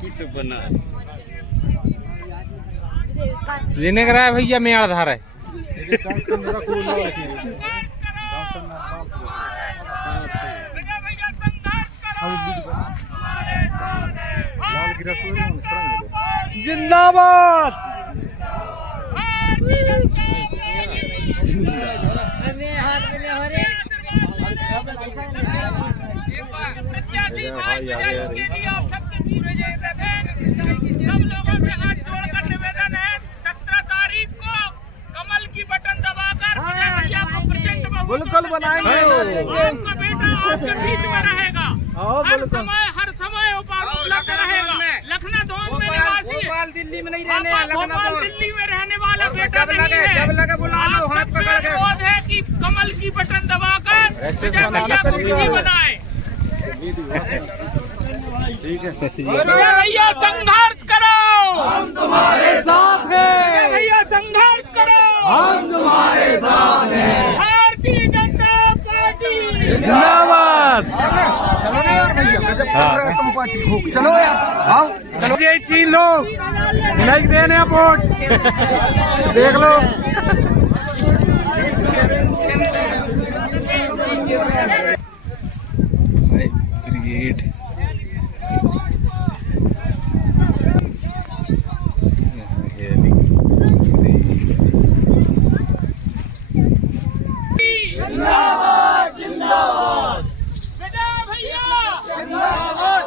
की तो बना लेने का है भैया मेड़ धार है जिंदाबाद। सब लोगों से हाथ जोड़कर निवेदन है 17 तारीख को कमल की बटन दबाकर भैया को प्रचंड बिल्कुल बनाएंगे। आपका बेटा आपके बीच में रहेगा, हर समय उपलब्ध रहेगा। लखनऊ में निवासी, भोपाल दिल्ली में नहीं रहने, भोपाल दिल्ली में रहने वाला बेटा नहीं है। जब लगे बुला लो, हाथ पकड़ के। अनुरोध है कि कमल की बटन दबाकर भैया को विजयी बनाए। भैया संघर्ष करो, हम तुम्हारे साथ हैं। भैया संघर्ष करो, हम तुम्हारे साथ हैं। भारतीय जनता पार्टी जिंदाबाद। चलो ना यार भैया, गजब कर रहे हो तुम पार्टी को। चलो यार, आओ चलो। ये चीज लो, नहीं देने वोट देख लो। ब्रिगेड जिंदाबाद जिंदाबाद, विजय भैया जिंदाबाद।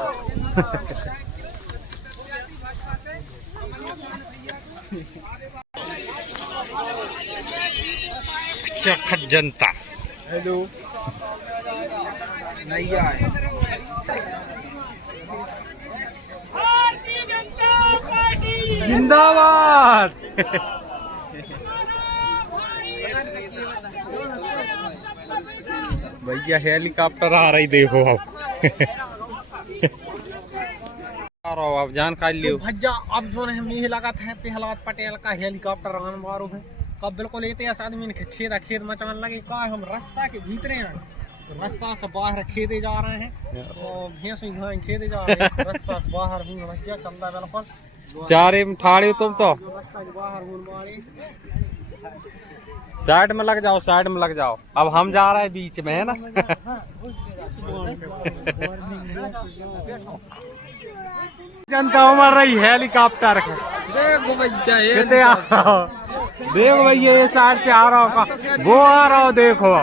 चखत जनता। हेलो नहीं आए। भारतीय जनता पार्टी जिंदाबाद। भैया हेलीकॉप्टर आ रही देखो अब आ रहा हो, अब जानकारी लियो। भैया अब जो है हम लगा था पहलवाद पटेल का हेलीकॉप्टर आने मारो है। कब बिल्कुल लेते हैं आदमी ने खेत मचान लगे का हम रस्सा के भीतरे हैं, तो रस्सा से बाहर खेदे जा रहे हैं, तो भैंस खेदे जा रहे हैं रस्सा से बाहर हूँ भैया चलता है बिल्कुल चारे में ठाड़े हो तुम तो रस्सा के बाहर हूँ मारे। साइड में लग जाओ, साइड में लग जाओ। अब हम जा रहे हैं बीच में, है ना। जनता उमड़ रही हेलीकॉप्टर को। देखो भैया देखो भैया ये साइड से आ रहा होगा, वो आ रहा हो देखो।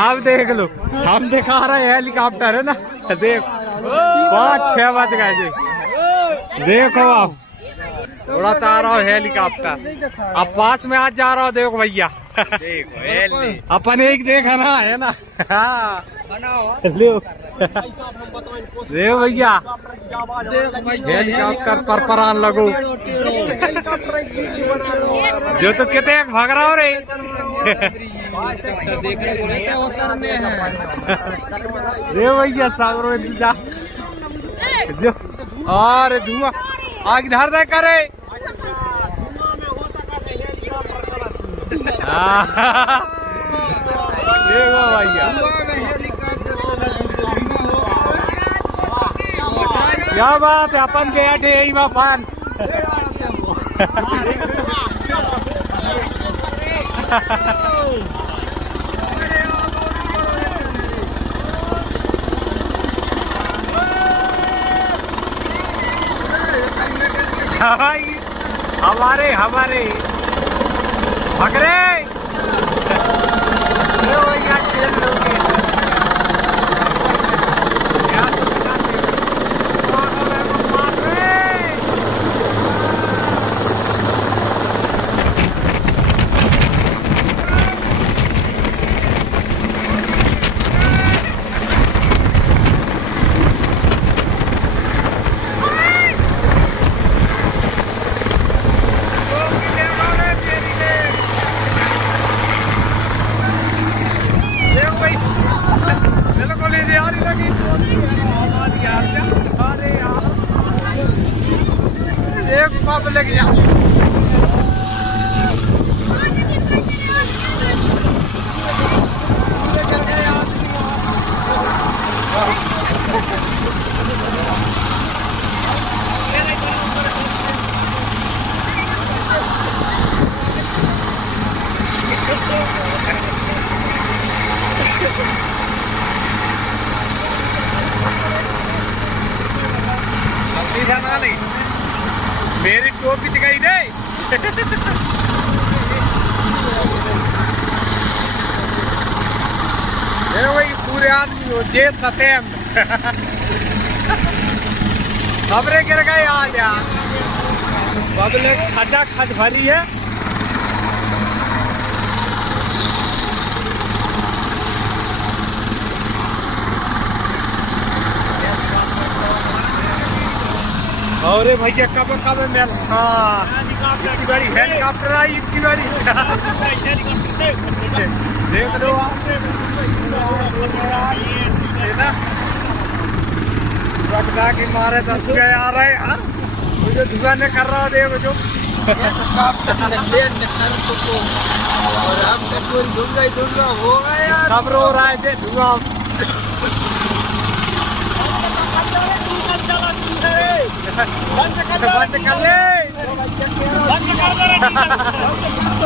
अब देख लो, हम दिखा रहे हैं हेलीकॉप्टर, है ना। देखो 5-6 बज गए जी। देखो अब उड़ाता आ रहा हो हेलीकॉप्टर, अब पास में आज जा रहा हो। देखो भैया, देखो अपन एक देखा ना, है ना। देखो भैया हेलीकॉप्टर पर परान लगो जो तो कितने भाग रहा हो रे। देखो भैया सागरो इंतजार और धुआं आग इधर दे करे। देखो भैया क्या बात है, अपन बैठे यही पान। हमारे भगरे पब्लिक दिखाना नहीं, मेरी टोपी चुकाई दे। ये वही पूरे आदमी हो जे सतेम सबरे गिर गए आज यार, पब्लिक खचा खच भरी है। और भैया कब कब मिल, हाँ इतनी बड़ी हेलीकॉप्टर आई, इतनी बड़ी देख लो आप ना, पकड़ा के मारे 10 गए आ रहे हैं, मुझे धुआं ने कर रहा देखो जो और हम ढूंढा होगा यार, सब रो रहा है धुआं। बंद कर ले,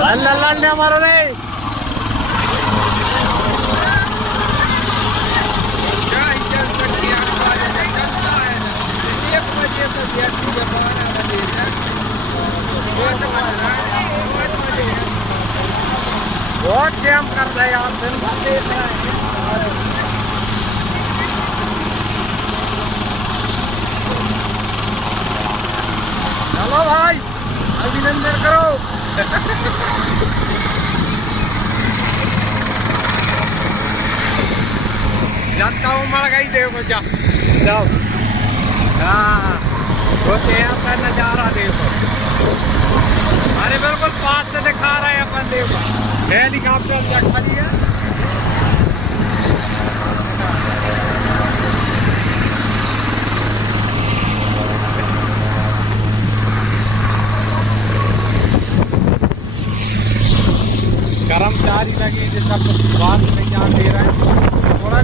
अल्लाह ने मारो रे। बहुत कैम कर रहे हैं आप, दिन भर देख रहे हैं। चलो भाई अभिनंदन करो। जनता उमड़ गई देखो, जा जाओ, हाँ होते हैं अपना नजारा देखो। अरे बिल्कुल पास से दिखा रहे हैं अपन, देखो हेलीकॉप्टर क्या खड़ी है। कर्मचारी लगे जो सब बात में क्या दे रहे हैं थोड़ा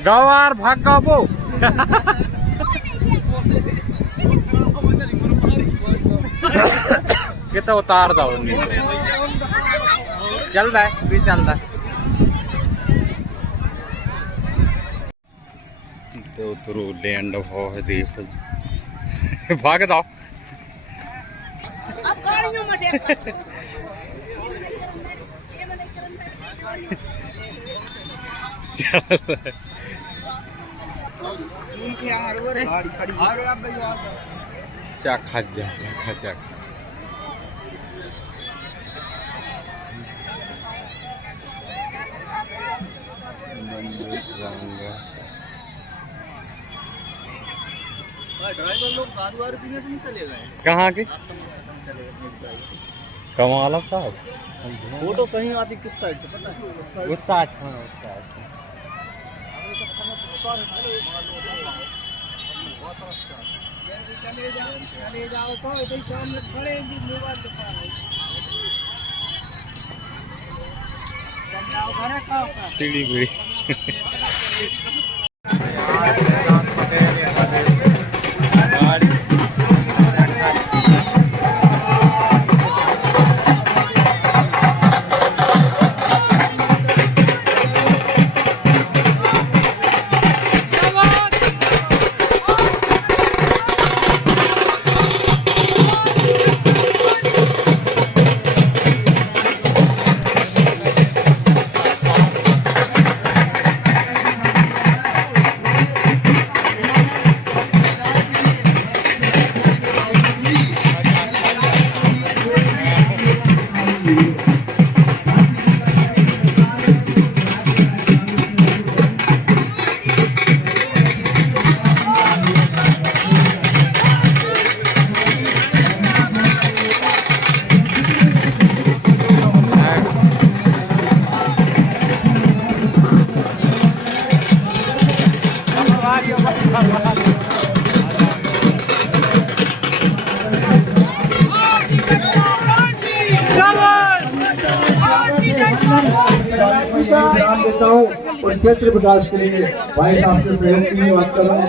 गवार भाग गो कितना उतार दो, चल रहा है भी चल रहा है। तो उतरो लैंड हो है, देखो भाग दो। चाखा जा चाखा चाखा ड्राइवर लोग दारू वारू पीने से नहीं चले गए कहाँ के कमाल साहब, फोटो सही आती किस साइड से पता है? उस साइड, हाँ उस साइड। चले जाओ तो इधर सामने खड़े हैं मोबाइल दिखा रहे हैं। पीड़ी पीड़ी ध्यान देता हूँ और क्षेत्र विकास के लिए भाई साहब से सहयोग के लिए बात कर रहा हूँ।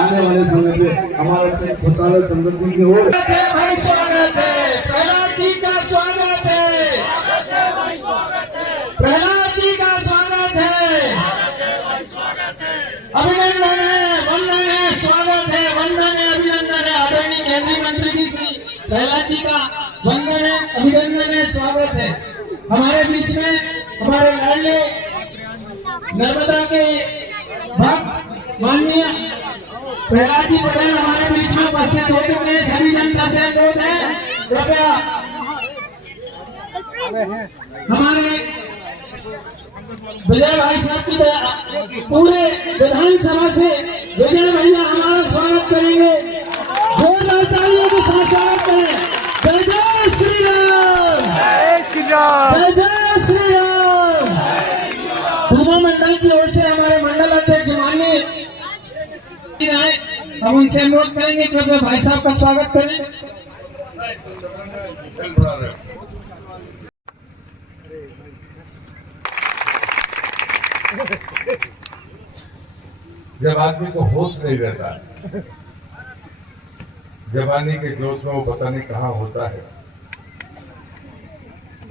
आने वाले समय में हमारा क्षेत्र खुशहाल समृद्धि की ओर स्वागत है, प्रहलाद जी का स्वागत है, प्रहलाद जी का स्वागत है, अभिनंदन है, वंदन है, स्वागत है, वंदन है, अभिनंदन है। आदरणीय केंद्रीय मंत्री जी श्री प्रहलाद जी का वंदन है, अभिनंदन है, स्वागत है। हमारे बीच में हमारे लाडले नर्मदा के भक्त माननीय प्रहलाद जी पटेल हमारे बीच में उपस्थित हो चुके हैं। सभी जनता से अनुरोध है, कृपया हमारे विजय भाई साहब की पूरे विधानसभा से विजय भैया हमारा स्वागत करेंगे। जोरदार तालियों के साथ स्वागत करें। जय जय श्री राम, जय श्री राम, जय जय श्री राम। पूर्व मंडल की ओर से हमारे मंडल अध्यक्ष माननीय हम उनसे अनुरोध करेंगे कृपया भाई साहब का स्वागत करें। जब आदमी को होश नहीं रहता, जवानी के जोश में वो पता नहीं कहाँ होता है,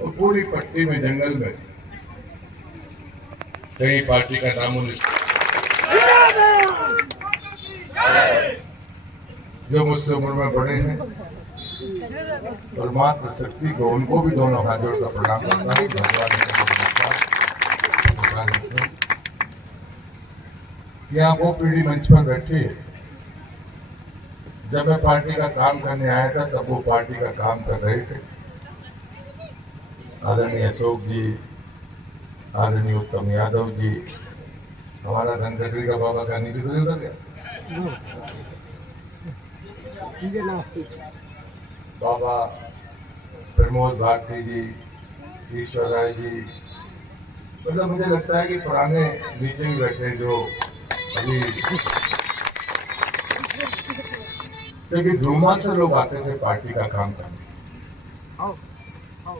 और पूरी पट्टी में जंगल में कहीं पार्टी का नामो निशान। जो मुझसे उम्र में बड़े हैं और मात्र शक्ति को, उनको भी दोनों हाथ जोड़कर प्रणाम करता हूं। भगवान यहाँ वो पीढ़ी मंच पर बैठी है, जब मैं पार्टी का काम करने आया था तब वो पार्टी का काम कर रहे थे। आदरणीय अशोक जी, आदरणीय उत्तम यादव जी, हमारा धनखत्री का बाबा का नीचे तो नहीं उतर गया, बाबा प्रमोद भारती जी, ईश्वर राय जी, मतलब मुझे लगता है कि पुराने नीचे ही बैठे जो अभी, क्योंकि धूमा से लोग आते थे पार्टी का काम करने।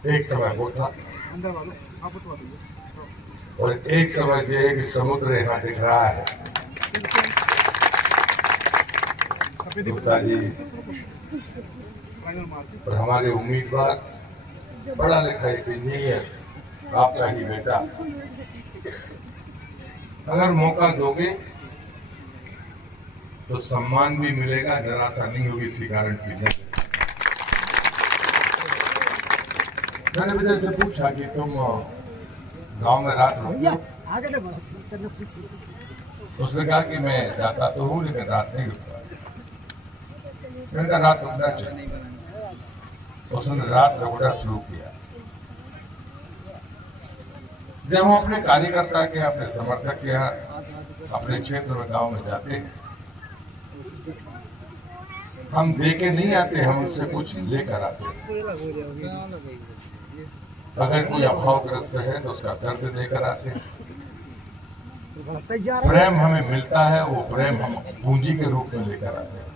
एक समय वो था और एक समय ये है कि समुद्र यहाँ दिख रहा है। गुप्ता जी और हमारे उम्मीदवार, पढ़ा लिखा एक इंजीनियर, आपका ही बेटा, अगर मौका दोगे तो सम्मान भी मिलेगा, निराशा नहीं होगी। इसी कारण की मैंने विजय से पूछा कि तुम गांव में रात रुकते हो? उसने कहा कि मैं जाता तो हूँ लेकिन रात नहीं रुकता। मैंने कहा रात रुकना चाहिए। उसने रात रुकना शुरू किया। जब हम अपने कार्यकर्ता के, अपने समर्थक के यहाँ, अपने क्षेत्र में, गांव में जाते हैं, हम दे के नहीं आते, हम उनसे कुछ लेकर आते हैं। अगर कोई अभावग्रस्त है तो उसका दर्द लेकर आते हैं। प्रेम हमें मिलता है, वो प्रेम हम पूंजी के रूप में लेकर आते हैं।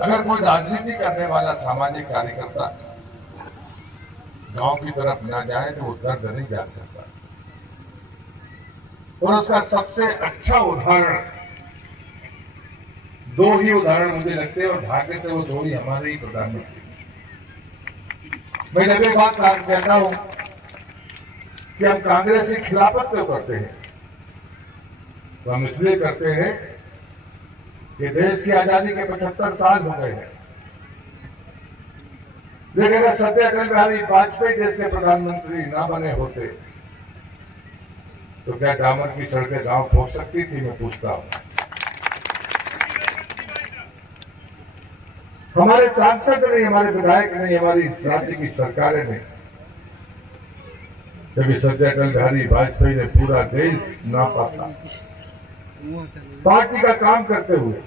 अगर कोई राजनीति करने वाला सामाजिक कार्यकर्ता गांव की तरफ ना जाए तो वो दर्द नहीं जान सकता। और उसका सबसे अच्छा उदाहरण, दो ही उदाहरण मुझे लगते हैं, और भाग्य से वो दो ही हमारे ही प्रधानमंत्री। मैं जब एक बात कहता हूं कि हम कांग्रेस की खिलाफत क्यों करते हैं, तो हम इसलिए करते हैं कि देश की आजादी के 75 साल हो गए हैं। लेकिन अगर सत्य अटल बिहारी वाजपेयी देश के प्रधानमंत्री ना बने होते तो क्या डामर की सड़कें गांव पहुंच सकती थी? मैं पूछता हूं। हमारे सांसद नहीं, हमारे विधायक नहीं, हमारी राज्य की सरकारें नहीं। जब सत्य अटल बिहारी वाजपेयी ने पूरा देश नापा था पार्टी का काम करते हुए।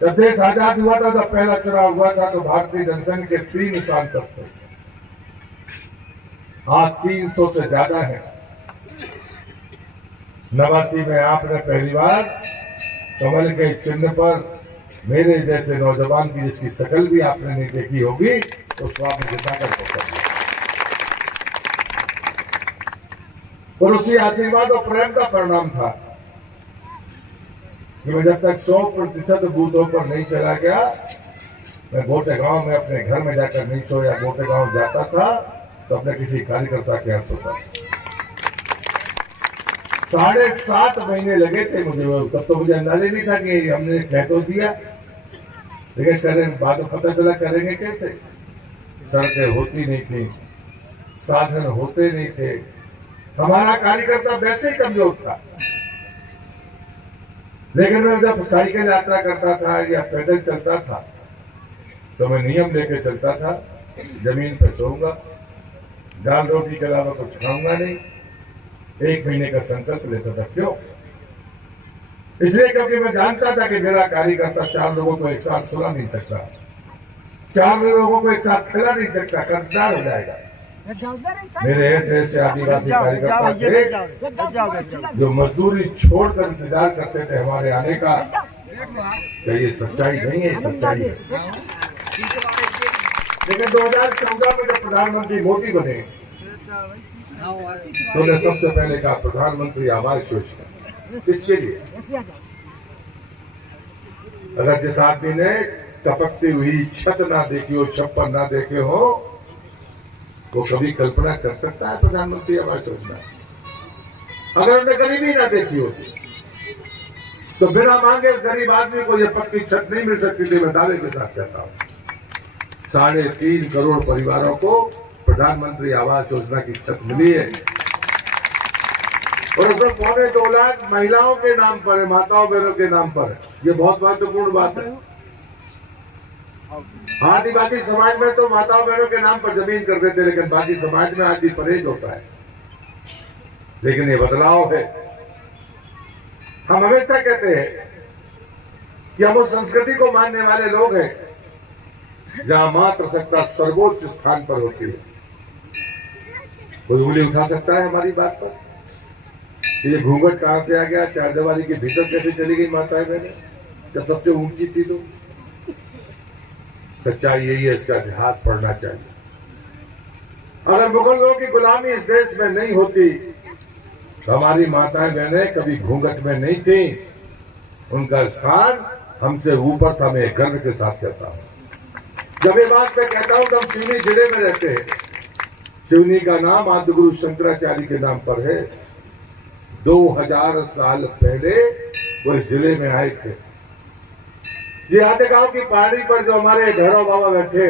जब देश आजाद हुआ था, जब पहला चुनाव हुआ था, तो भारतीय जनसंघ के 3 सांसद थे। आज 300 से ज्यादा है। 89 में आपने पहली बार कमल के चिन्ह पर मेरे जैसे नौजवान की, जिसकी शकल भी आपने नहीं देखी होगी, उसको आपने जिताकर कर दिया। और उसी आशीर्वाद और प्रेम का परिणाम था कि मैं जब तक 100% बूथों पर नहीं चला गया, मैं गोटे गांव में अपने घर में जाकर नहीं सोया। गोटे गांव जाता था तो अपने किसी कार्यकर्ता के यहाँ सोता। 7.5 महीने लगे थे मुझे। तब तो मुझे अंदाजा नहीं था कि हमने कह तो दिया, लेकिन करें बाद में पता चला करेंगे कैसे। सड़कें होती नहीं थी, साधन होते नहीं थे, हमारा कार्यकर्ता वैसे ही कमजोर था। लेकिन मैं जब साइकिल यात्रा करता था या पैदल चलता था तो मैं नियम लेके चलता था, जमीन पे सोऊंगा, दाल रोटी के अलावा कुछ खाऊंगा नहीं। 1 महीने का संकल्प लेता था। क्यों? इसलिए क्योंकि मैं जानता था कि मेरा कार्यकर्ता 4 लोगों को एक साथ सुला नहीं सकता, 4 लोगों को एक साथ खिला नहीं सकता, कर्जदार हो जाएगा। मेरे ऐसे आदिवासी कार्यकर्ता थे जो मजदूरी छोड़कर इंतजार करते थे हमारे आने का। क्या ये सच्चाई नहीं है? सच्चाई है। लेकिन 2014 में जब प्रधानमंत्री मोदी बने तो उन्हें सबसे पहले कहा प्रधानमंत्री आवास योजना। किसके लिए? अगर जिस आदमी ने टपकती हुई छत ना देखी हो, छप्पर ना देखे हो, वो कभी कल्पना कर सकता है प्रधानमंत्री आवास योजना? अगर उन्हें गरीबी ना देखी होती तो बिना मांगे इस गरीब आदमी को यह पक्की छत नहीं मिल सकती थी। मैं दावे के साथ कहता हूं 3.5 करोड़ परिवारों को प्रधानमंत्री आवास योजना की छत मिली है। और उसमें 2.25 लाख महिलाओं के नाम पर है, माताओं बहनों के नाम पर है। ये बहुत महत्वपूर्ण बात है। आदिवासी समाज में तो माताओं बहनों के नाम पर जमीन कर देते, लेकिन बाकी समाज में आज भी परहेज होता है। लेकिन ये बदलाव है। हम हमेशा कहते हैं कि हम उस संस्कृति को मानने वाले लोग हैं जहां मातृसत्ता सर्वोच्च स्थान पर होती है। कोई उंगली उठा सकता है हमारी बात पर? ये घूंघट कहां से आ गया? चारदीवारी के भीतर कैसे चली गई माताएं बहनें? जब सबसे ऊंची थी तो सच्चाई यही है। इसका इतिहास पढ़ना चाहिए। अगर मुगलों की गुलामी इस देश में नहीं होती तो हमारी माताएं बहनें कभी घूंघट में नहीं थी। उनका स्थान हमसे ऊपर था। मैं गर्व के साथ कहता हूं। जब ये बात मैं कहता हूं तो हम सिवनी जिले में रहते हैं। सिवनी का नाम आदिगुरु शंकराचार्य के नाम पर है। 2000 साल पहले वो इस जिले में आए थे। ये आधे गांव की पहाड़ी पर जो हमारे भैरव बाबा बैठे,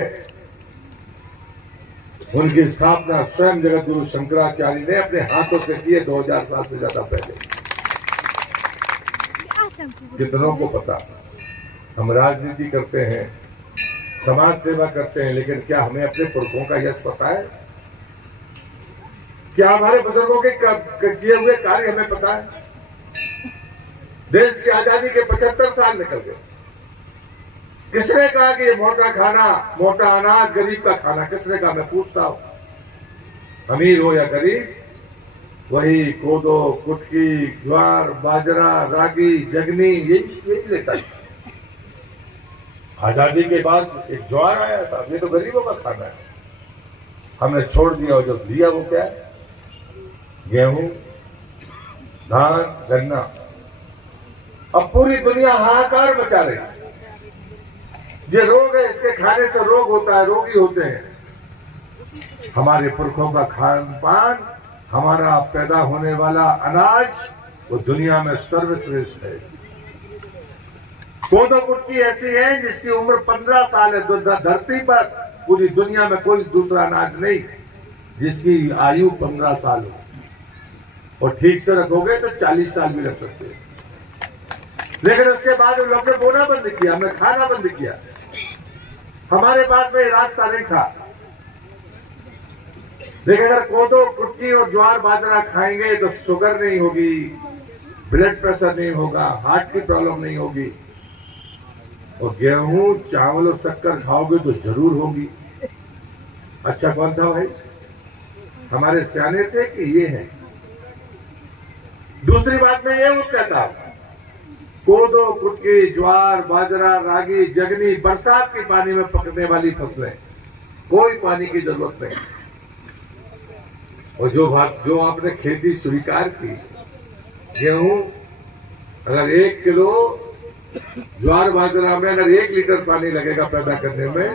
उनकी स्थापना स्वयं जगत गुरु शंकराचार्य ने अपने हाथों से की है 2000 साल से ज्यादा पहले। कितनों को पता? हम राजनीति करते हैं, समाज सेवा करते हैं, लेकिन क्या हमें अपने पुरखों का यश पता है? क्या हमारे बुजुर्गों के किए हुए कार्य हमें पता है? देश की आजादी के 75 साल निकल गए। किसने कहा कि ये मोटा खाना, मोटा अनाज गरीब का खाना? किसने कहा? मैं पूछता हूं। अमीर हो या गरीब, वही कोदो, कुटकी, ज्वार, बाजरा, रागी, जगनी यही लेता है। आजादी के बाद एक ज्वार आया था, ये तो गरीबों का खाना है। हमने छोड़ दिया और जो दिया वो क्या है? गेहूं, धान, गन्ना। अब पूरी दुनिया हाहाकार मचा रही है। ये रोग है, इसके खाने से रोग होता है, रोगी होते हैं। हमारे पुरखों का खान पान, हमारा पैदा होने वाला अनाज वो दुनिया में सर्वश्रेष्ठ है। कोदो कुटकी ऐसी है जिसकी उम्र 15 साल है। धरती पर पूरी दुनिया में कोई दूसरा अनाज नहीं जिसकी आयु 15 साल हो। और ठीक से रखोगे तो 40 साल भी रख सकते हैं। लेकिन उसके बाद उन लोगों ने बोना बंद किया, हमने खाना बंद किया। हमारे पास में रास्ता नहीं था। लेकिन अगर कोदो कुटकी और ज्वार बाजरा खाएंगे तो शुगर नहीं होगी, ब्लड प्रेशर नहीं होगा, हार्ट की प्रॉब्लम नहीं होगी। और गेहूं, चावल और शक्कर खाओगे तो जरूर होगी। अच्छा कौन था भाई? हमारे सियाने थे कि ये है? दूसरी बात में ये कहता कोदो, कुटकी, ज्वार, बाजरा, रागी, जगनी, बरसात के पानी में पकने वाली फसलें। कोई पानी की जरूरत नहीं। और जो आपने खेती स्वीकार की, गेहूं अगर 1 किलो ज्वार बाजरा में अगर 1 लीटर पानी लगेगा पैदा करने में,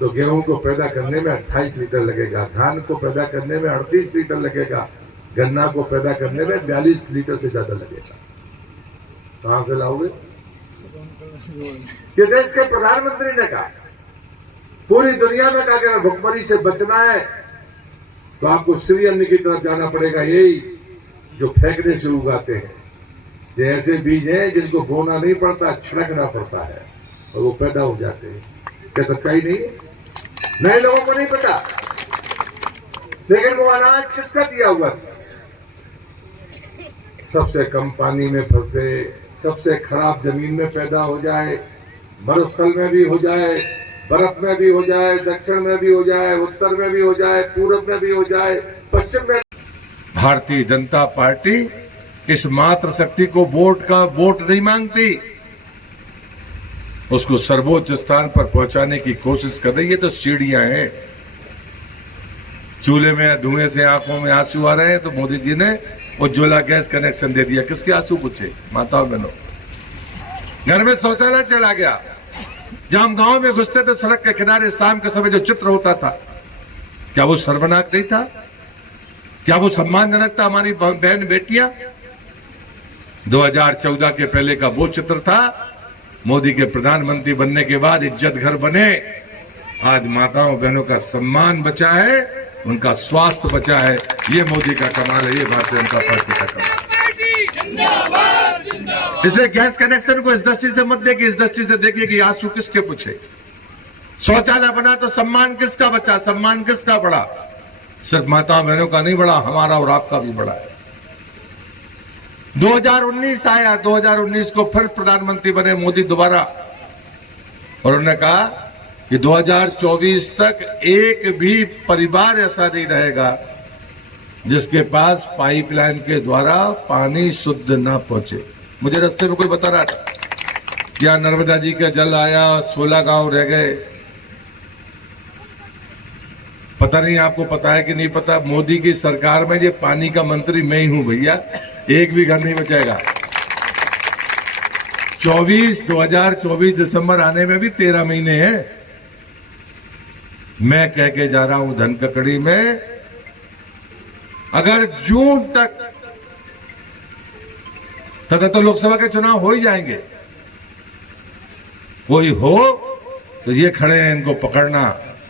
तो गेहूं को पैदा करने में 28 लीटर लगेगा, धान को पैदा करने में 38 लीटर लगेगा, गन्ना को पैदा करने में 42 लीटर से ज्यादा लगेगा। कहां से लाओगे? ये देश के प्रधानमंत्री ने कहा, पूरी दुनिया में कहा कि अगर भुखमरी से बचना है तो आपको श्री अन्न की तरफ जाना पड़ेगा, यही जो फेंकने से उगाते हैं। ये ऐसे बीज हैं जिनको बोना नहीं पड़ता, छिड़कना पड़ता है और वो पैदा हो जाते हैं। क्या सच्चाई नहीं है? नए लोगों को नहीं पता, लेकिन वो अनाज किसका दिया हुआ था? सबसे कम पानी में फंसे, सबसे खराब जमीन में पैदा हो जाए, मरुस्थल में भी हो जाए, बर्फ में भी हो जाए, दक्षिण में भी हो जाए, उत्तर में भी हो जाए, पूर्व में भी हो जाए, पश्चिम में। भारतीय जनता पार्टी इस मात्र शक्ति को वोट नहीं मांगती, उसको सर्वोच्च स्थान पर पहुंचाने की कोशिश कर रही है। तो सीढ़ियां हैं, चूल्हे में धुएं से आंखों में आंसू आ रहे हैं, तो मोदी जी ने उज्ज्वला गैस कनेक्शन दे दिया। किसके आंसू पूछे? माताओं बहनों। घर में शौचालय चला गया। जब हम गांव में घुसते थे सड़क के किनारे शाम के समय जो चित्र होता था, क्या वो शर्मनाक नहीं था? क्या वो सम्मानजनक था? हमारी बहन बेटियां 2014 के पहले का वो चित्र था। मोदी के प्रधानमंत्री बनने के बाद इज्जत घर बने। आज माताओं बहनों का सम्मान बचा है, उनका स्वास्थ्य बचा है। ये मोदी का कमाल है, ये भारतीय जनता पार्टी का कमाल। इसलिए गैस कनेक्शन को इस दृष्टि से मत देखिए, इस दृष्टि से देखिए कि आंसू किसके पूछे। शौचालय बना तो सम्मान किसका बचा, सम्मान किसका बढ़ा? सिर्फ माताओं बहनों का नहीं बढ़ा, हमारा और आपका भी बढ़ा है। 2019 आया, 2019 को फिर प्रधानमंत्री बने मोदी दोबारा, और उन्होंने कहा कि 2024 तक एक भी परिवार ऐसा नहीं रहेगा जिसके पास पाइपलाइन के द्वारा पानी शुद्ध ना पहुंचे। मुझे रास्ते में कोई बता रहा था कि यहाँ नर्मदा जी का जल आया, 16 गांव रह गए। पता नहीं आपको पता है कि नहीं पता, मोदी की सरकार में ये पानी का मंत्री मैं ही हूं भैया। एक भी घर नहीं बचेगा। 2024 दिसंबर आने में भी 13 महीने हैं। मैं कह के जा रहा हूं धनककड़ी में, अगर जून तक तथा तो लोकसभा के चुनाव हो ही जाएंगे। कोई हो तो ये खड़े हैं, इनको पकड़ना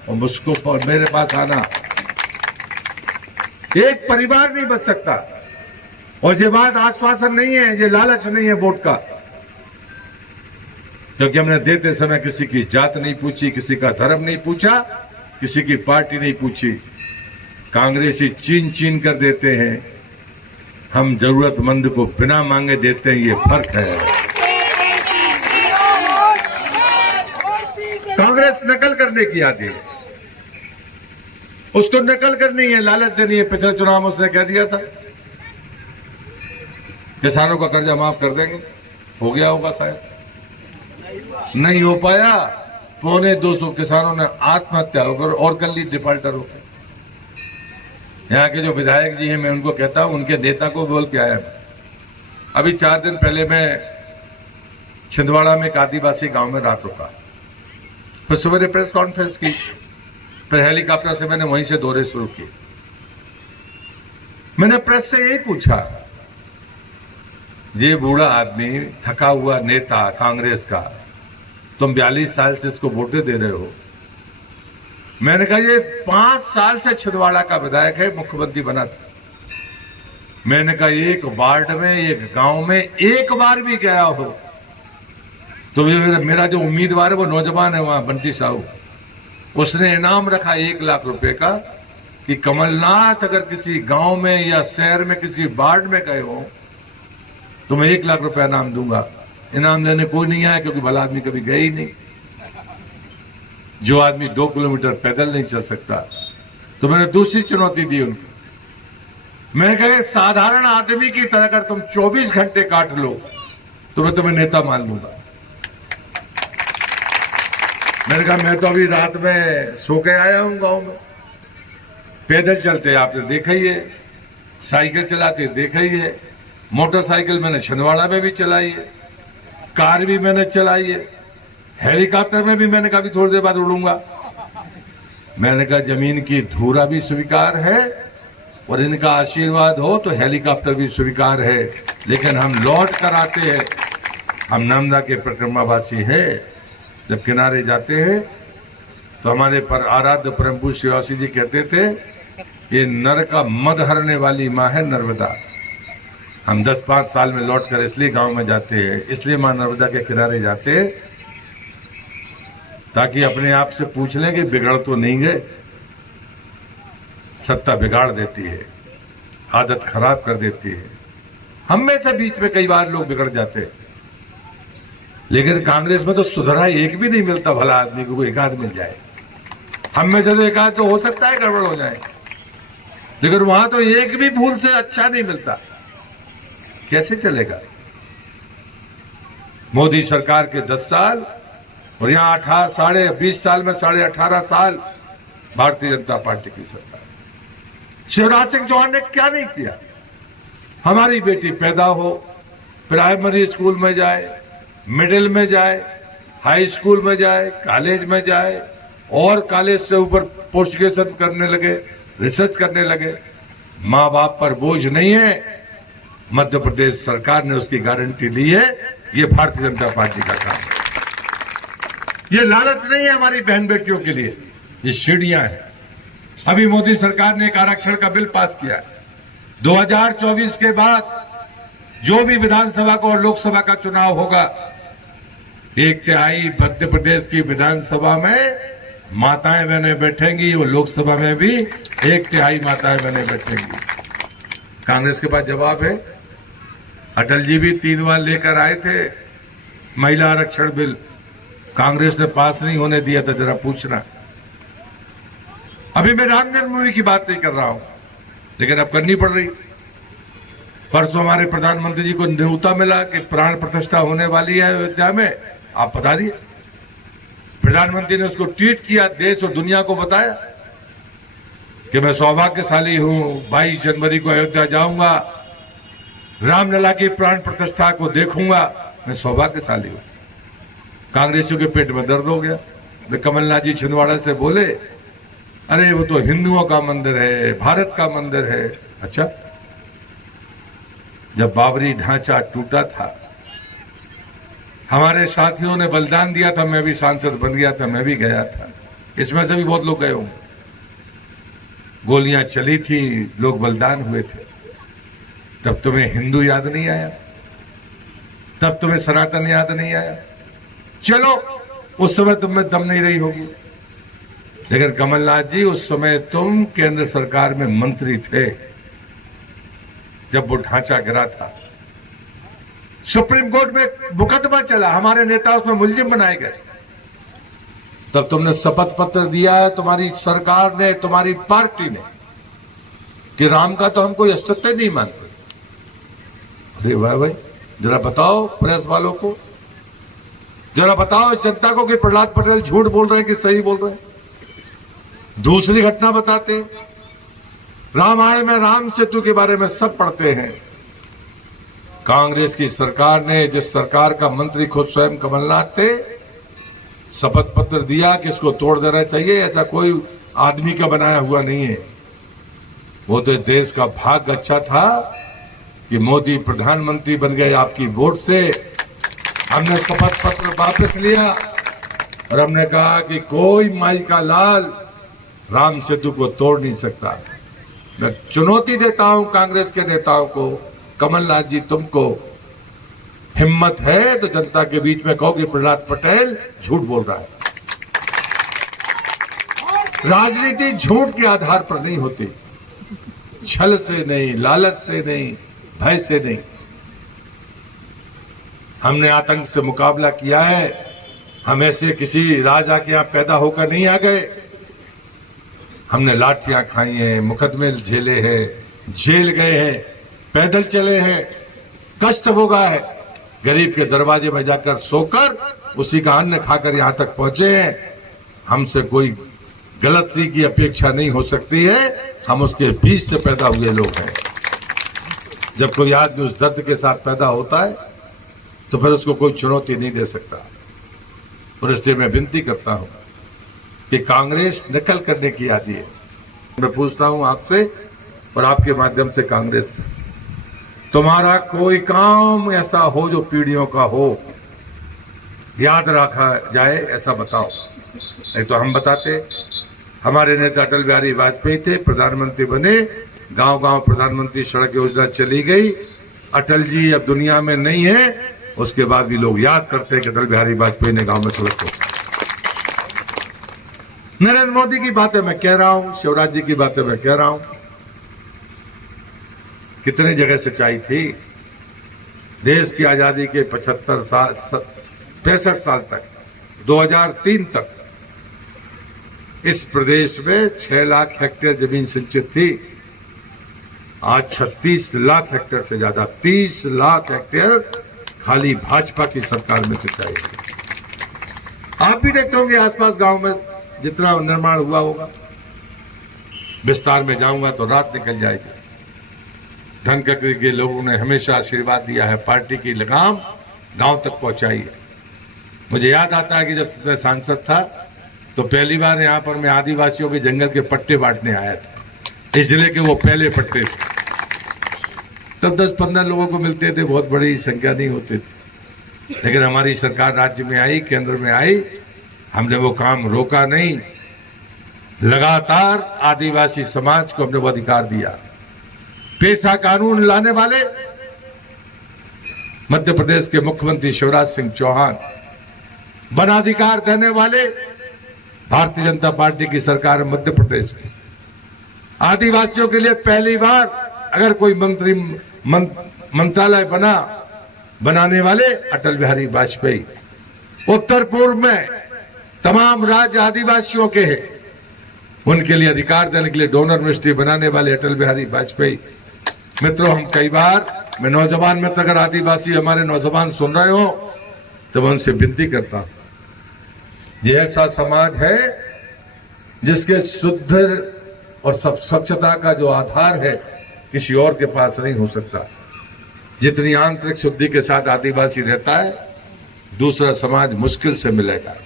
और मुझको मेरे पास आना। एक परिवार नहीं बच सकता। और ये बात आश्वासन नहीं है, ये लालच नहीं है वोट का, क्योंकि हमने देते समय किसी की जात नहीं पूछी, किसी का धर्म नहीं पूछा, किसी की पार्टी नहीं पूछी। कांग्रेसी चीन चीन कर देते हैं, हम जरूरतमंद को बिना मांगे देते हैं, ये फर्क है। कांग्रेस नकल करने की आती है, उसको नकल करनी है, लालच देनी है। पिछले चुनाव में उसने कह दिया था किसानों का कर्जा माफ कर देंगे, हो गया होगा शायद, नहीं हो पाया। 225 किसानों ने आत्महत्या होकर और कर ली, डिफॉल्टर होकर। यहाँ के जो विधायक जी हैं, मैं उनको कहता हूं, उनके नेता को बोल के आया। अभी 4 दिन पहले मैं छिंदवाड़ा में एक आदिवासी गांव में रात रुका, फिर सुबह प्रेस कॉन्फ्रेंस की, फिर हेलीकॉप्टर से मैंने वहीं से दौरे शुरू किए। मैंने प्रेस से यही पूछा, ये बूढ़ा आदमी, थका हुआ नेता कांग्रेस का, तुम 42 साल से इसको वोटें दे रहे हो। मैंने कहा ये 5 साल से छिंदवाड़ा का विधायक है, मुख्यमंत्री बना था। मैंने कहा एक वार्ड में, एक गांव में एक बार भी गया हो तो मेरा जो उम्मीदवार है वो नौजवान है वहां, बंटी साहू, उसने इनाम रखा 1 लाख रुपए का कि कमलनाथ अगर किसी गांव में या शहर में किसी वार्ड में गए हो तो मैं 1 लाख रुपया इनाम दूंगा। इनाम देने कोई नहीं आया, क्योंकि भला आदमी कभी गए ही नहीं। जो आदमी 2 किलोमीटर पैदल नहीं चल सकता, तो मैंने दूसरी चुनौती दी उनको। मैंने कहा साधारण आदमी की तरह अगर तुम 24 घंटे काट लो तो मैं तुम्हें नेता मान लूंगा। मैंने कहा मैं तो अभी रात में सो के आया हूं गांव में। पैदल चलते आपने देखा ही है, साइकिल चलाते देखा ही है, मोटरसाइकिल मैंने छिंदवाड़ा में भी चलाई है, कार भी मैंने चलाई है, हेलीकॉप्टर में भी मैंने कहा थोड़ी देर बाद उड़ूंगा। मैंने कहा जमीन की धूरा भी स्वीकार है और इनका आशीर्वाद हो तो हेलीकॉप्टर भी स्वीकार है, लेकिन हम लौट कर आते हैं। हम नर्मदा के परिक्रमावासी है, जब किनारे जाते हैं तो हमारे पर आराध्य परम पूज्य श्रीवासी जी कहते थे ये नर का मद हरने वाली माँ है नर्मदा। हम 10-5 साल में लौट कर इसलिए गांव में जाते हैं, इसलिए माँ नर्मदा के किनारे जाते हैं ताकि अपने आप से पूछ लें कि बिगड़ तो नहीं गए। सत्ता बिगाड़ देती है, आदत खराब कर देती है। हम में से बीच में कई बार लोग बिगड़ जाते हैं, लेकिन कांग्रेस में तो सुधरा एक भी नहीं मिलता। भला आदमी को एक आध मिल जाए, हम में से तो एक आध तो हो सकता है गड़बड़ हो जाए, लेकिन वहां तो एक भी भूल से अच्छा नहीं मिलता। कैसे चलेगा? मोदी सरकार के 10 साल और यहाँ 20 साल में 18.5 साल भारतीय जनता पार्टी की सरकार। शिवराज सिंह चौहान ने क्या नहीं किया? हमारी बेटी पैदा हो, प्राइमरी स्कूल में जाए, मिडिल में जाए, हाई स्कूल में जाए, कॉलेज में जाए और कॉलेज से ऊपर पोस्ट ग्रेजुएशन करने लगे, रिसर्च करने लगे। माँ बाप पर बोझ नहीं है, मध्य प्रदेश सरकार ने उसकी गारंटी ली है। ये भारतीय जनता पार्टी का काम है। ये लालच नहीं है हमारी बहन बेटियों के लिए, ये सीढ़ियां हैं। अभी मोदी सरकार ने एक आरक्षण का बिल पास किया है। 2024 के बाद जो भी विधानसभा का और लोकसभा का चुनाव होगा, 1/3 मध्य प्रदेश की विधानसभा में माताएं बहनें बैठेंगी और लोकसभा में भी 1/3 माताएं बहनें बैठेंगी। कांग्रेस के पास जवाब है। अटल जी भी 3 बार लेकर आए थे महिला आरक्षण बिल, कांग्रेस ने पास नहीं होने दिया था। जरा पूछना। अभी मैं राम जन्मभूमि की बात नहीं कर रहा हूं, लेकिन अब करनी पड़ रही। परसों हमारे प्रधानमंत्री जी को न्योता मिला कि प्राण प्रतिष्ठा होने वाली है अयोध्या में, आप बता दिए। प्रधानमंत्री ने उसको ट्वीट किया, देश और दुनिया को बताया कि मैं सौभाग्यशाली हूं, 22 जनवरी को अयोध्या जाऊंगा, रामलला की प्राण प्रतिष्ठा को देखूंगा, मैं सौभाग्यशाली हूं। कांग्रेसियों के पेट में दर्द हो गया। वे कमलनाथ जी छिंदवाड़ा से बोले, अरे वो तो हिंदुओं का मंदिर है, भारत का मंदिर है। अच्छा, जब बाबरी ढांचा टूटा था, हमारे साथियों ने बलिदान दिया था, मैं भी सांसद बन गया था, मैं भी गया था। इसमें से भी बहुत लोग गए होंगे। गोलियां चली थी, लोग बलिदान हुए थे। तब तुम्हें हिंदू याद नहीं आया? तब तुम्हें सनातन याद नहीं आया? चलो, उस समय तुम में दम नहीं रही होगी, लेकिन कमलनाथ जी उस समय तुम केंद्र सरकार में मंत्री थे जब वो ढांचा गिरा था। सुप्रीम कोर्ट में मुकदमा चला, हमारे नेता उसमें मुलजिम बनाए गए। तब तुमने शपथ पत्र दिया है, तुम्हारी सरकार ने, तुम्हारी पार्टी ने, कि राम का तो हम कोई अस्तित्व नहीं मानते। अरे वाह भाई, जरा बताओ प्रेस वालों को, जरा बताओ जनता को कि प्रहलाद पटेल झूठ बोल रहे हैं कि सही बोल रहे हैं। दूसरी घटना बताते हैं, रामायण में राम सेतु के बारे में सब पढ़ते हैं। कांग्रेस की सरकार ने, जिस सरकार का मंत्री खुद स्वयं कमलनाथ थे, शपथ पत्र दिया कि इसको तोड़ देना चाहिए। ऐसा कोई आदमी का बनाया हुआ नहीं है। वो तो देश का भाग्य अच्छा था कि मोदी प्रधानमंत्री बन गए आपकी वोट से। हमने शपथ पत्र वापस लिया और हमने कहा कि कोई माई का लाल राम सेतु को तोड़ नहीं सकता। मैं चुनौती देता हूं कांग्रेस के नेताओं को, कमलनाथ जी तुमको हिम्मत है तो जनता के बीच में कहो कि प्रहलाद पटेल झूठ बोल रहा है। राजनीति झूठ के आधार पर नहीं होती, छल से नहीं, लालच से नहीं, भय से नहीं। हमने आतंक से मुकाबला किया है। हम ऐसे किसी राजा के यहां पैदा होकर नहीं आ गए। हमने लाठियां खाई हैं, मुकदमे झेले हैं, जेल गए हैं, पैदल चले हैं, कष्ट भोगा है, गरीब के दरवाजे में जाकर सोकर उसी का अन्न खाकर यहां तक पहुंचे हैं। हमसे कोई गलती की अपेक्षा नहीं हो सकती है। हम उसके बीच से पैदा हुए लोग हैं। जब कोई आदमी उस दर्द के साथ पैदा होता है तो फिर उसको कोई चुनौती नहीं दे सकता। और इसलिए मैं विनती करता हूं कि कांग्रेस नकल करने की आदी है। मैं पूछता हूं आपसे और आपके माध्यम से कांग्रेस से, तुम्हारा कोई काम ऐसा हो जो पीढ़ियों का हो, याद रखा जाए, ऐसा बताओ। नहीं तो हम बताते। हमारे नेता अटल बिहारी वाजपेयी थे, प्रधानमंत्री बने, गांव-गांव प्रधानमंत्री सड़क योजना चली गई। अटल जी अब दुनिया में नहीं है, उसके बाद भी लोग याद करते हैं कि अटल बिहारी वाजपेयी ने गांव में सड़क पहुंचाई। नरेंद्र मोदी की बातें मैं कह रहा हूं, शिवराज जी की बातें मैं कह रहा हूं। कितने जगह सिंचाई थी। देश की आजादी के 65 साल तक, 2003 तक इस प्रदेश में 6 लाख हेक्टेयर जमीन सिंचित थी। आज 36 लाख हेक्टेयर से ज्यादा, 30 लाख हेक्टेयर खाली भाजपा की सरकार में सिंचाई है। आप भी देखते होंगे आसपास गांव में जितना निर्माण हुआ होगा। विस्तार में जाऊंगा तो रात निकल जाएगी। धनकरी के लोगों ने हमेशा आशीर्वाद दिया है, पार्टी की लगाम गांव तक पहुंचाई है। मुझे याद आता है कि जब मैं सांसद था तो पहली बार यहाँ पर मैं आदिवासियों के जंगल के पट्टे बांटने आया था। इस जिले के वो पहले पट्टे थे। तब 10-15 लोगों को मिलते थे, बहुत बड़ी संख्या नहीं होती थी। लेकिन हमारी सरकार राज्य में आई, केंद्र में आई, हमने वो काम रोका नहीं। लगातार आदिवासी समाज को हमने वो अधिकार दिया। पेशा कानून लाने वाले मध्य प्रदेश के मुख्यमंत्री शिवराज सिंह चौहान, वनाधिकार देने वाले भारतीय जनता पार्टी की सरकार मध्य प्रदेश की। आदिवासियों के लिए पहली बार अगर कोई मंत्रालय बनाने वाले अटल बिहारी वाजपेयी। उत्तर पूर्व में तमाम राज्य आदिवासियों के हैं, उनके लिए अधिकार देने के लिए डोनर मिनिस्ट्री बनाने वाले अटल बिहारी वाजपेयी। मित्रों, हम कई बार, मैं नौजवान मित्र, अगर आदिवासी हमारे नौजवान सुन रहे हो तो मैं उनसे विनती करता हूं, ये ऐसा समाज है जिसके शुद्ध और स्वच्छता का जो आधार है किसी और के पास नहीं हो सकता। जितनी आंतरिक शुद्धि के साथ आदिवासी रहता है, दूसरा समाज मुश्किल से मिलेगा।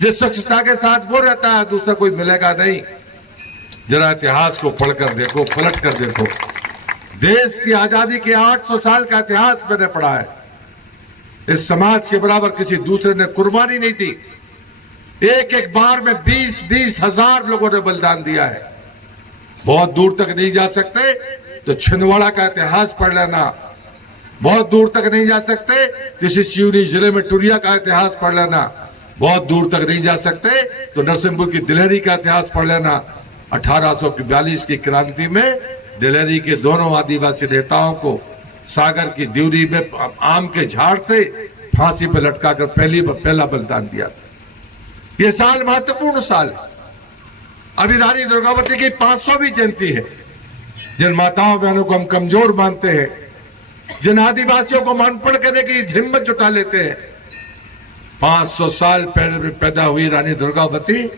जिस स्वच्छता के साथ वो रहता है, दूसरा कोई मिलेगा नहीं। जरा इतिहास को पढ़कर देखो, पलट कर देखो। देश की आजादी के 800 साल का इतिहास मैंने पढ़ा है। इस समाज के बराबर किसी दूसरे ने कुर्बानी नहीं दी। एक बार में 20-20 हजार लोगों ने बलिदान दिया है। बहुत दूर तक नहीं जा सकते तो छिंदवाड़ा का इतिहास पढ़ लेना। बहुत दूर तक नहीं जा सकते तो इसी सिवनी जिले में टुरिया का इतिहास पढ़ लेना। बहुत दूर तक नहीं जा सकते तो नरसिंहपुर की दिलहरी का इतिहास पढ़ लेना। 1842 की क्रांति में दिलहरी के दोनों आदिवासी नेताओं को सागर की द्यूरी में आम के झाड़ से फांसी पर लटकाकर पहला बलिदान दिया था। ये साल महत्वपूर्ण साल है। अभी रानी दुर्गावती की 500वीं जयंती है। जिन माताओं बहनों को हम कमजोर मानते हैं, जिन आदिवासियों को अनपढ़ करने की हिम्मत जुटा लेते हैं, 500 साल पहले पैदा हुई रानी दुर्गावती,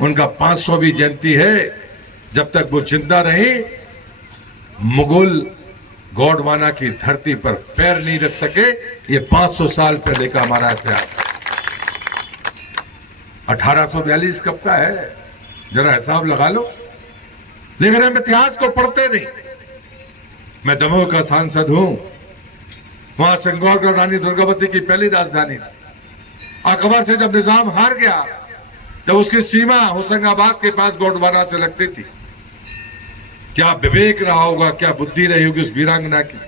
उनका 500वीं जयंती है। जब तक वो जिंदा रही, मुगल गोंडवाना की धरती पर पैर नहीं रख सके। ये 500 साल पहले का हमारा इतिहास है। 1842 कब का है, जरा हिसाब लगा लो। लेकिन हम इतिहास को पढ़ते नहीं। मैं दमोह का सांसद हूं। वहां सिंगौरगढ़ रानी दुर्गावती की पहली राजधानी थी। अकबर से जब निजाम हार गया, जब उसकी सीमा होशंगाबाद के पास गोंडवाना से लगती थी, क्या विवेक रहा होगा, क्या बुद्धि रही होगी उस वीरांगना की।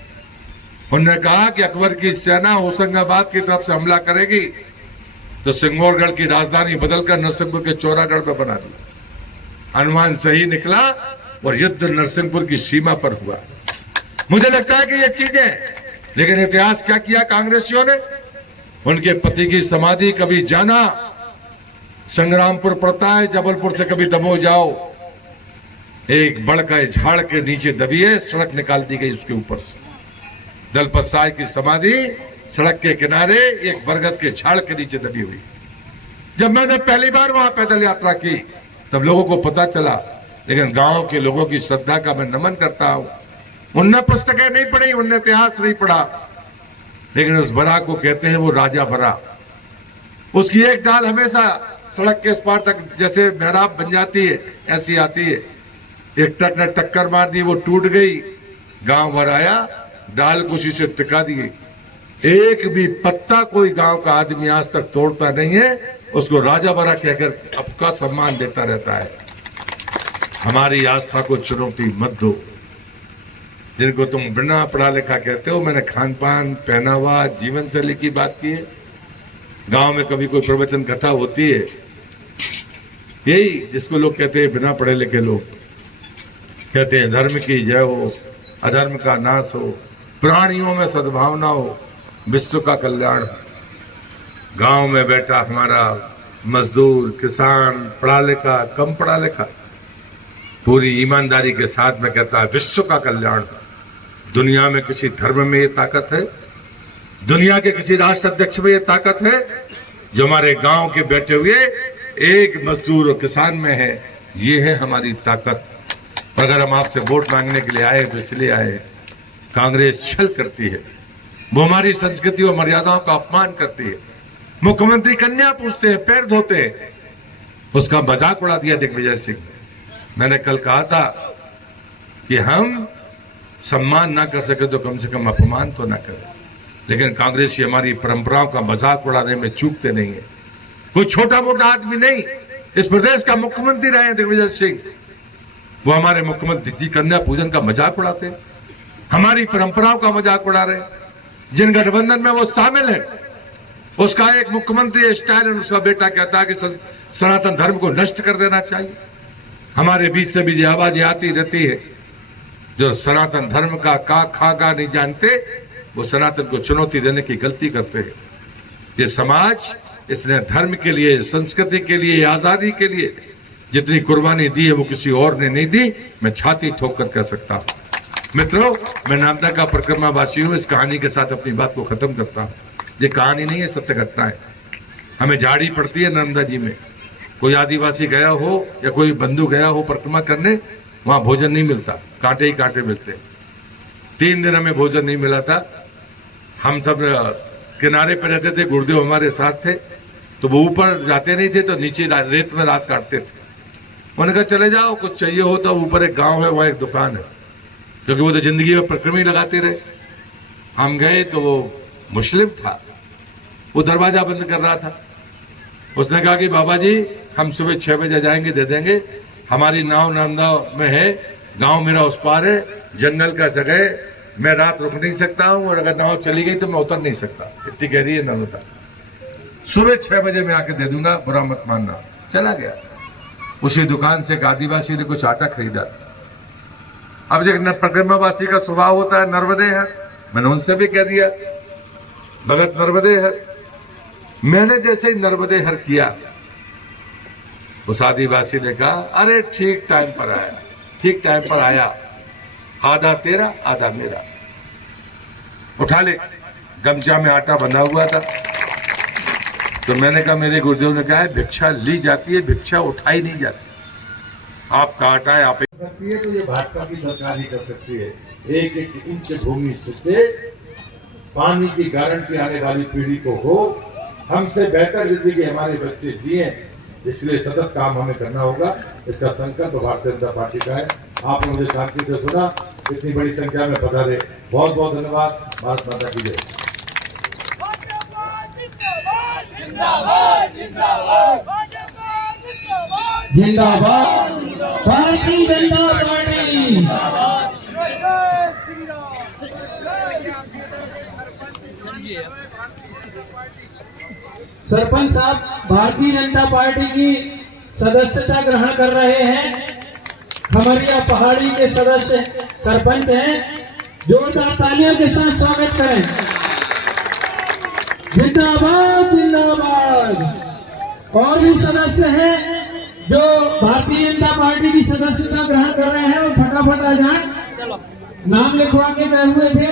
उन्होंने कहा कि अकबर की सेना होशंगाबाद की तरफ से हमला करेगी तो सिंगौरगढ़ की राजधानी बदलकर नरसिंहपुर के चौरागढ़ पर बना दी। अनुमान सही निकला और युद्ध नरसिंहपुर की सीमा पर हुआ। मुझे लगता है कि ये चीजें, लेकिन इतिहास क्या किया कांग्रेसियों ने। उनके पति की समाधि कभी जाना संग्रामपुर पड़ता है, जबलपुर से कभी दमोह जाओ, एक बड़का झाड़ के नीचे दबी है, सड़क निकाल दी गई उसके ऊपर से। दलपत साय की समाधि सड़क के किनारे एक बरगद के झाड़ के नीचे दबी हुई। जब मैंने पहली बार वहां पैदल यात्रा की तब लोगों को पता चला, लेकिन गांव के लोगों की श्रद्धा का मैं नमन करता हूं। उनने पुस्तकें नहीं पढ़ी, उनने इतिहास नहीं पढ़ा, लेकिन उस बरा को कहते हैं वो राजा बरा। उसकी एक डाल हमेशा सड़क के इस पार तक जैसे मेहराब बन जाती है ऐसी आती है। एक ट्रक ने टक्कर मार दी, वो टूट गई, गांव भर आया, डाल को उसी से टिका दी। एक भी पत्ता कोई गांव का आदमी आज तक तोड़ता नहीं है, उसको राजा बरा कहकर आपका सम्मान देता रहता है। हमारी आस्था को चुनौती मत दो। जिनको तुम बिना पढ़ा लिखा कहते हो, मैंने खान पान, पहनावा, जीवन शैली की बात की है। गांव में कभी कोई प्रवचन कथा होती है, यही जिसको लोग कहते हैं बिना पढ़े लिखे लोग कहते हैं धर्म की जय हो, अधर्म का नाश हो, प्राणियों में सद्भावना हो, विश्व का कल्याण। गांव में बैठा हमारा मजदूर, किसान, पढ़ा लिखा, कम पढ़ा लिखा, पूरी ईमानदारी के साथ में कहता है विश्व का कल्याण। दुनिया में किसी धर्म में ये ताकत है, दुनिया के किसी राष्ट्र अध्यक्ष में ये ताकत है जो हमारे गांव के बैठे हुए एक मजदूर और किसान में है। ये है हमारी ताकत। अगर हम आपसे वोट मांगने के लिए आए तो इसलिए आए, कांग्रेस छल करती है, वो हमारी संस्कृति और मर्यादाओं का अपमान करती है। मुख्यमंत्री कन्या पूछते हैं, पैर धोते हैं, उसका मजाक उड़ा दिया दिग्विजय सिंह। मैंने कल कहा था कि हम सम्मान ना कर सके तो कम से कम अपमान तो ना करें, लेकिन कांग्रेस ही हमारी परंपराओं का मजाक उड़ाने में चूकते नहीं है। कोई छोटा मोटा आदमी नहीं, इस प्रदेश का मुख्यमंत्री रहे हैं दिग्विजय सिंह, वो हमारे मुख्यमंत्री की कन्या पूजन का मजाक उड़ाते, हमारी परंपराओं का मजाक उड़ा रहे। जिन गठबंधन में वो शामिल है, उसका एक मुख्यमंत्री स्टालिन, उसका बेटा कहता है कि सनातन धर्म को नष्ट कर देना चाहिए। हमारे बीच से भी आवाजें आती रहती है, जो सनातन धर्म का खा नहीं जानते, वो सनातन को चुनौती देने की गलती करते हैं। ये समाज, इसने धर्म के लिए, संस्कृति के लिए, आजादी के लिए जितनी कुर्बानी दी है वो किसी और ने नहीं दी, मैं छाती ठोक कर कह सकता हूं। मित्रों, मैं नामदा का परिक्रमा वासी हूं। इस कहानी के साथ अपनी बात को खत्म करता हूं। ये कहानी नहीं है, सत्य घटना है। हमें झाड़ी पड़ती है नर्मदा जी में, कोई आदिवासी गया हो या कोई बंधु गया हो परिक्रमा करने, वहां भोजन नहीं मिलता, कांटे ही कांटे मिलते। 3 दिन हमें भोजन नहीं मिला था। हम सब किनारे पर रहते थे, गुरुदेव हमारे साथ थे, तो वो ऊपर जाते नहीं थे, तो नीचे रेत में रात काटते थे। उन्होंने कहा चले जाओ, कुछ चाहिए हो तो ऊपर एक गांव है, वहां एक दुकान है, क्योंकि वो तो जिंदगी में परिक्रमा ही लगाते रहे। हम गए तो वो मुस्लिम था, वो दरवाजा बंद कर रहा था। उसने कहा कि बाबा जी हम सुबह 6 बजे जाएंगे, दे देंगे, हमारी नाव नर्मदा में है, गांव मेरा उस पार है, जंगल का जगह, मैं रात रुक नहीं सकता हूं, और अगर नाव चली गई तो मैं उतर नहीं सकता, इतनी गहरी है नर्मदा। सुबह 6 बजे मैं आके दे दूंगा, बुरा मत मानना। चला गया। उसी दुकान से एक आदिवासी ने कुछ आटा खरीदा। अब जो परिक्रमावासी का स्वभाव होता है नर्मदे है, मैंने उनसे भी कह दिया भगत नर्मदे है। मैंने जैसे ही नर्मदे हर किया, उस आदिवासी ने कहा अरे ठीक टाइम पर आया, ठीक टाइम पर आया, आधा तेरा आधा मेरा। उठा ले। गमछा में आटा बंधा हुआ था, तो मैंने कहा, मेरे गुरुदेव ने कहा है भिक्षा ली जाती है, भिक्षा उठाई नहीं जाती। आपका आटा है, आप सकती है तो ये भाजपा की सरकार ही कर सकती है। एक एक इंच भूमि से पानी की गारंटी आने वाली पीढ़ी को हो, हमसे बेहतर जिंदगी हमारे बच्चे जिए, इसलिए सतत काम हमें करना होगा। इसका संकल्प भारतीय जनता पार्टी का है। आप मुझे शांति से सुना, इतनी बड़ी संख्या में पधारे, बहुत बहुत धन्यवाद। भारत माता की जय। जिंदाबाद भारतीय जनता पार्टी। सरपंच साहब भारतीय जनता पार्टी की सदस्यता ग्रहण कर रहे हैं। खमरिया पहाड़ी के सदस्य सरपंच हैं, जोरदार तालियों के साथ स्वागत करें। जिंदाबाद जिंदाबाद। और भी सदस्य हैं जो भारतीय जनता पार्टी की सदस्यता ग्रहण कर रहे हैं, और फटाफट आ जाए, नाम लिखवा के गए हुए थे।